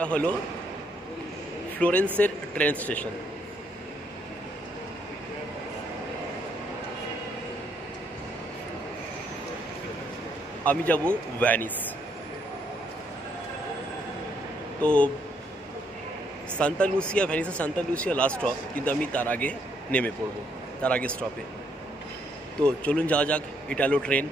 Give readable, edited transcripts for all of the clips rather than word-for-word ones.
এটা হলো ফ্লোরেন্সের train station. আমি যাব ভ্যানিস। তো সান্তা লুসিয়া, ভ্যানিসের সান্তা লুসিয়া লাস্ট স্টপ, কিন্তু আমি তার আগে নেমে পড়ব, তার আগে স্টপে। তো চলুন যাওয়া যাক Italo train.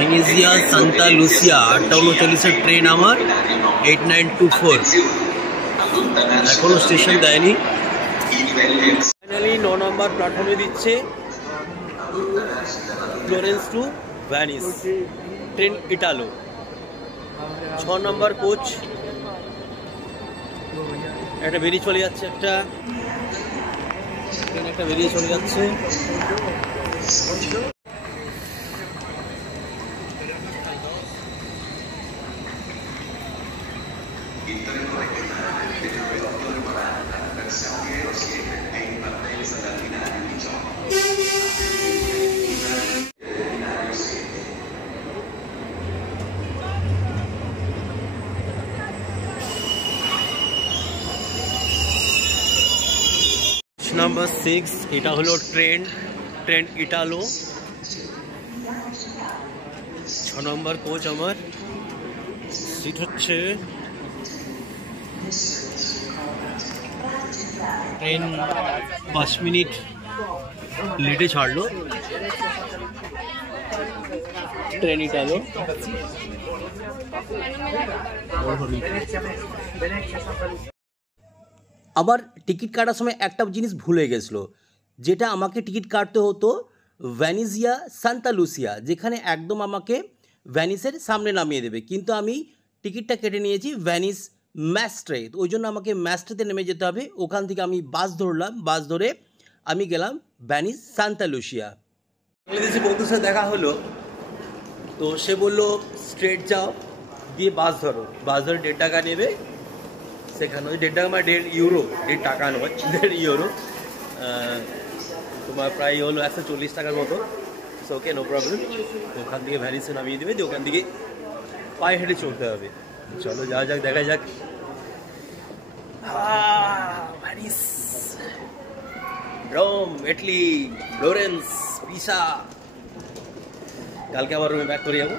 Venezia Santa Lucia 8:39 train আমার 8924। এখনো স্টেশন দেয়নি। ফাইনালি 9 নম্বর প্ল্যাটফর্মে দিচ্ছে Florence to Venice train Italo. 6 নম্বর কোচ একটা বেরিয়ে চলে যাচ্ছে, একটা বেরিয়ে চলে যাচ্ছে। নাম্বার 6 এটা হলো ট্রেন ইটালো। 6 নম্বর কোচ আমার। সিট হচ্ছে ট্রেন 5 মিনিট লেটে ছাড়লো ট্রেন ইটালো। আবার টিকিট কাটার সময় একটা জিনিস ভুলে গেছিলো, যেটা আমাকে টিকিট কাটতে হতো ভ্যানিজিয়া সান্তা লুসিয়া, যেখানে একদম আমাকে ভ্যানিসের সামনে নামিয়ে দেবে, কিন্তু আমি টিকিটটা কেটে নিয়েছি ভ্যানিস ম্যাস্ট্রে। ওই জন্য আমাকে ম্যাস্ট্রেতে নেমে যেতে হবে। ওখান থেকে আমি বাস ধরলাম, বাস ধরে আমি গেলাম ভ্যানিস সান্তা লুসিয়া। বাংলাদেশি বন্ধুর সাথে দেখা হলো, তো সে বললো স্ট্রেট যাও, দিয়ে বাস ধরো, বাস ধরে 1.5 টাকা নেবে। সেখানে 1.5 টাকা মানে 1.5 ইউরো, 1.5 টাকা নয়, 1.5 ইউরো, তোমার প্রায় হলো 140 টাকার মতো। So okay, no problem. তো ওখান থেকে ভ্যানিসে নামিয়ে দেবে, যে ওখান থেকে পায়ে হেঁটে চলতে হবে। চলো যাওয়া যাক, দেখা যাক ভ্যানিস, রোম, ইটালি, ফ্লোরেন্স, পিসা। কালকে আবার রুমে ব্যাক করে যাবো।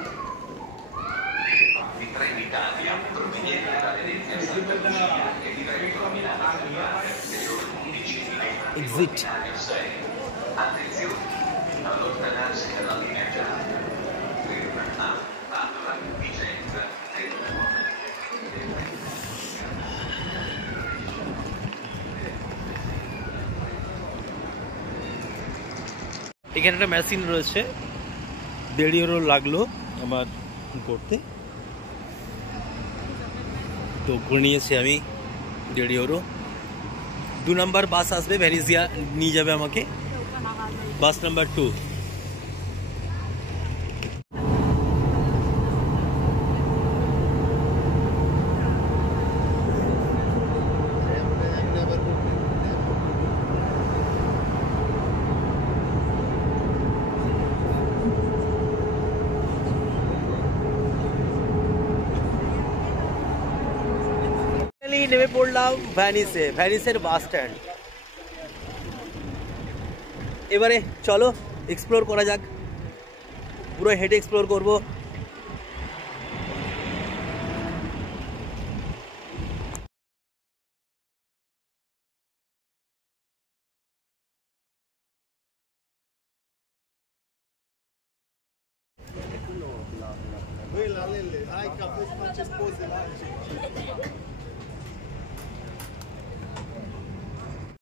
এক্সিট। এখানে একটা মেশিন রয়েছে, 1.5 ইউরো লাগলো আমার করতে। তো করে নিয়েছি আমি 1.5 ইউরো। 2 নম্বর বাস আসবে, ভ্যানিজিয়া নিয়ে যাবে আমাকে, বাস নাম্বার 2। নেমে পড়লাম ভ্যানিসের বাস স্ট্যান্ড। এবারে চলো এক্সপ্লোর করা যাক, পুরো হেঁটে এক্সপ্লোর করবো।